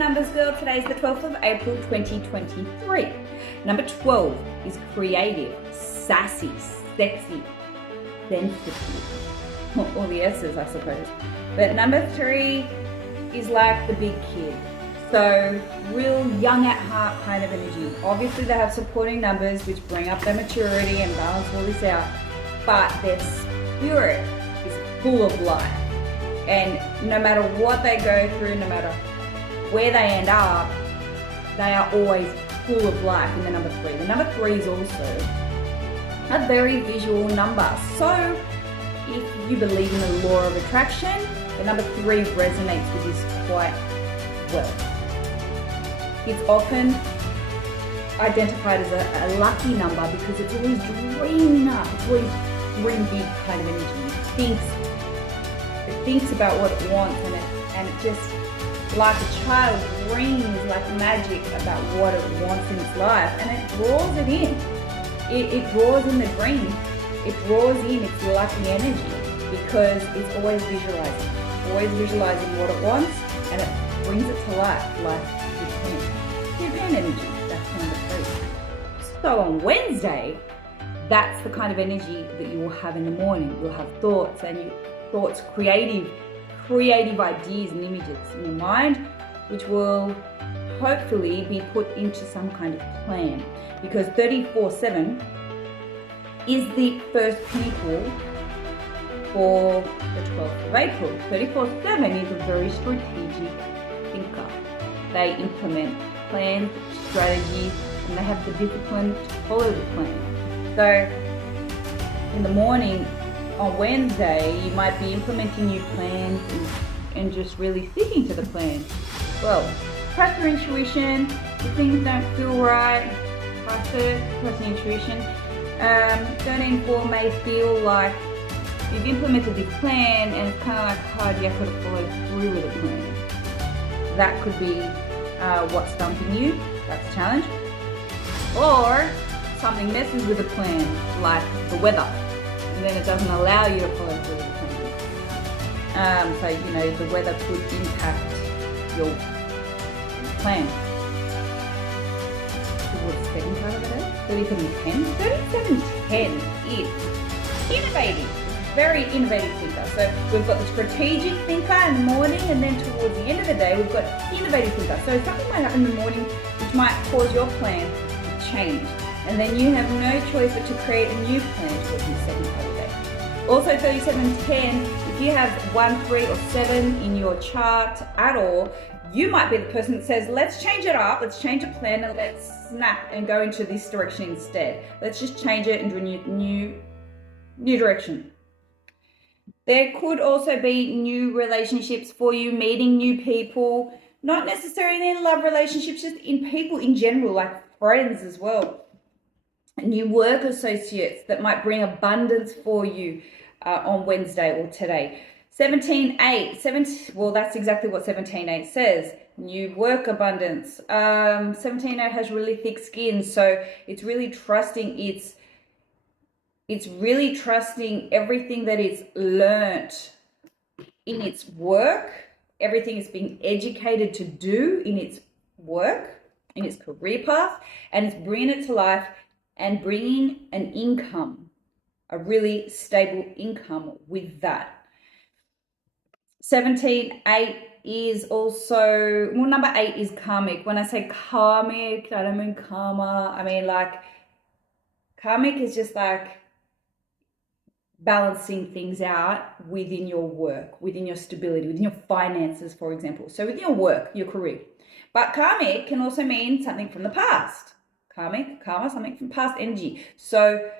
numbers, girl. Today is the 12th of April, 2023. Number 12 is creative, sassy, sexy, sensitive. All the S's, I suppose. But number 3 is like the big kid. So real young at heart kind of energy. Obviously they have supporting numbers which bring up their maturity and balance all this out. But their spirit is full of life. And no matter what they go through, no matter where they end up, they are always full of life in the number 3. The number 3 is also a very visual number. So if you believe in the law of attraction, the number 3 resonates with this quite well. It's often identified as a lucky number because it's always dreaming up. It's always dream big kind of energy. It thinks about what it wants, and it just, like a child, dreams like magic about what it wants in its life, and it draws it in. It draws in the dream. It draws in its lucky energy because it's always visualizing what it wants, and it brings it to life, like your pen energy. That's number 3. So on Wednesday, that's the kind of energy that you will have in the morning. You'll have thoughts, creative ideas and images in your mind, which will hopefully be put into some kind of plan, because 34/7 is the first pinnacle for the 12th of April. 34/7 is a very strategic thinker. They implement plans, strategies, and they have the discipline to follow the plan. So in the morning on Wednesday, you might be implementing new plans and just really sticking to the plan. Well, trust your intuition. If things don't feel right, trust your intuition. 13/4 may feel like you've implemented this plan and it's kind of like hard, you have to follow through with the plan. That could be what's stumping you. That's a challenge. Or something messes with the plan, like the weather, and then it doesn't allow you to follow through with the plan. So, the weather could impact your plan. Towards the second part of the day, 3710. 3710 is innovative, very innovative thinker. So we've got the strategic thinker in the morning, and then towards the end of the day, we've got innovative thinker. So something might happen in the morning which might cause your plan to change. And then you have no choice but to create a new plan towards the second part of the day. Also 3710, if you have 1, 3 or 7 in your chart at all, you might be the person that says, let's change it up, let's change the plan and let's snap and go into this direction instead. Let's just change it into a new direction. There could also be new relationships for you, meeting new people, not necessarily in love relationships, just in people in general, like friends as well. New work associates that might bring abundance for you on Wednesday or today. 17/8, well, that's exactly what 17/8 says. New work abundance. 17/8 has really thick skin, so it's really trusting it's really trusting everything that it's learnt in its work, everything it's being educated to do in its work, in its career path, and it's bringing it to life and bringing an income, a really stable income with that. 17/8 is also, number 8 is karmic. When I say karmic, I don't mean karma. I mean like karmic is just like balancing things out within your work, within your stability, within your finances, for example. So within your work, your career. But karmic can also mean something from the past. Karma, something from past energy. So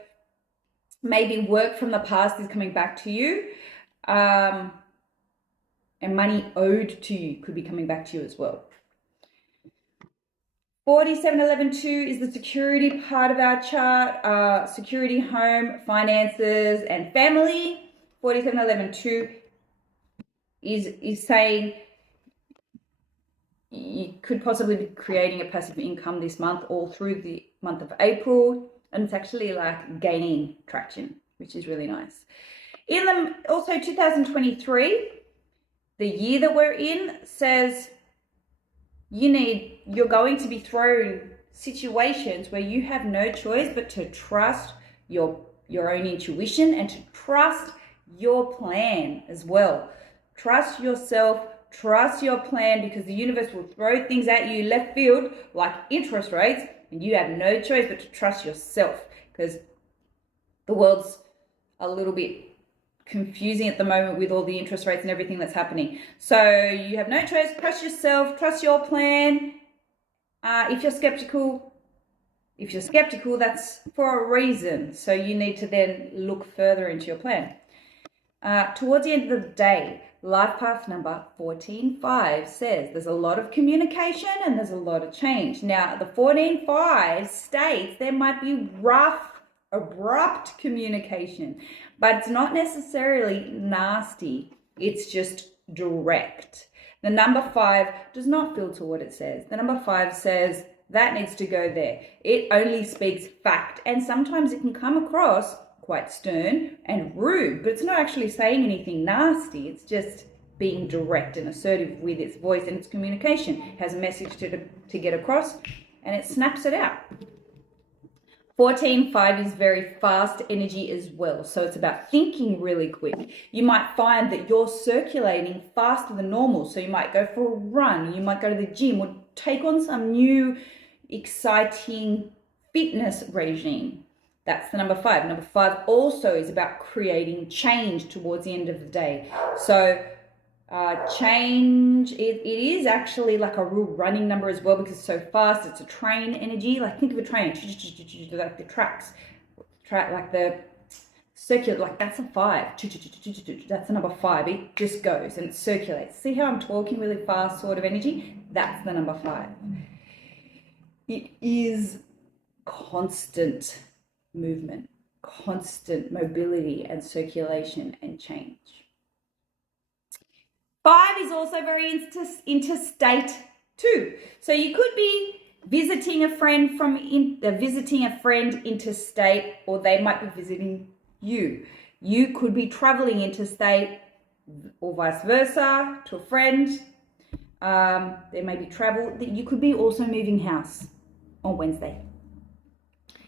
maybe work from the past is coming back to you, and money owed to you could be coming back to you as well. 47/11/2 is the security part of our chart, security, home, finances, and family. 47/11/2 is saying you could possibly be creating a passive income this month, all through the month of April, and it's actually like gaining traction, which is really nice. Also 2023, the year that we're in, says you're going to be thrown situations where you have no choice but to trust your own intuition and to trust your plan as well. Trust yourself, trust your plan, because the universe will throw things at you left field like interest rates, and you have no choice but to trust yourself, because the world's a little bit confusing at the moment with all the interest rates and everything that's happening. So you have no choice. Trust yourself, trust your plan. If you're skeptical, that's for a reason. So you need to then look further into your plan. Towards the end of the day, life path number 14.5 says there's a lot of communication and there's a lot of change. Now, the 14.5 states there might be rough, abrupt communication, but it's not necessarily nasty. It's just direct. The number 5 does not filter what it says. The number 5 says that needs to go there. It only speaks fact, and sometimes it can come across quite stern and rude, but it's not actually saying anything nasty. It's just being direct and assertive with its voice and its communication. It has a message to get across, and it snaps it out. 14.5 is very fast energy as well, so it's about thinking really quick. You might find that you're circulating faster than normal, so you might go for a run, you might go to the gym, or take on some new exciting fitness regime. That's the number 5. Number 5 also is about creating change towards the end of the day. So change, it is actually like a real running number as well, because it's so fast. It's a train energy. Like, think of a train, like the tracks, like the circular, like that's a 5. That's the number 5. It just goes and it circulates. See how I'm talking really fast sort of energy? That's the number 5. It is constant movement, constant mobility and circulation and change. 5 is also very interstate too. So you could be visiting a friend interstate, or they might be visiting you. You could be traveling interstate, or vice versa, to a friend. There may be travel. You could be also moving house on Wednesday.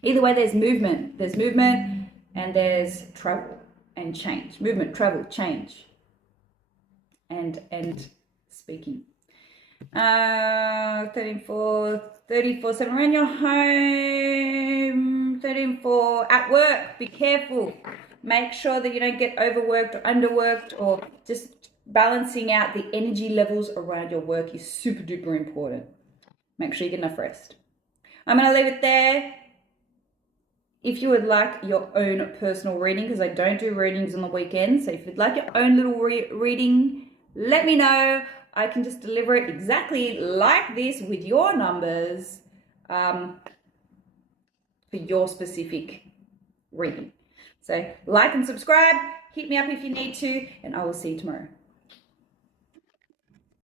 Either way, there's movement. There's movement and there's travel and change. Movement, travel, change, and speaking. 13.4, 34.7, around your home. 13.4, at work, be careful. Make sure that you don't get overworked or underworked, or just balancing out the energy levels around your work is super duper important. Make sure you get enough rest. I'm going to leave it there. If you would like your own personal reading, because I don't do readings on the weekends, so if you'd like your own little reading, let me know. I can just deliver it exactly like this with your numbers for your specific reading. So like and subscribe, hit me up if you need to, and I will see you tomorrow.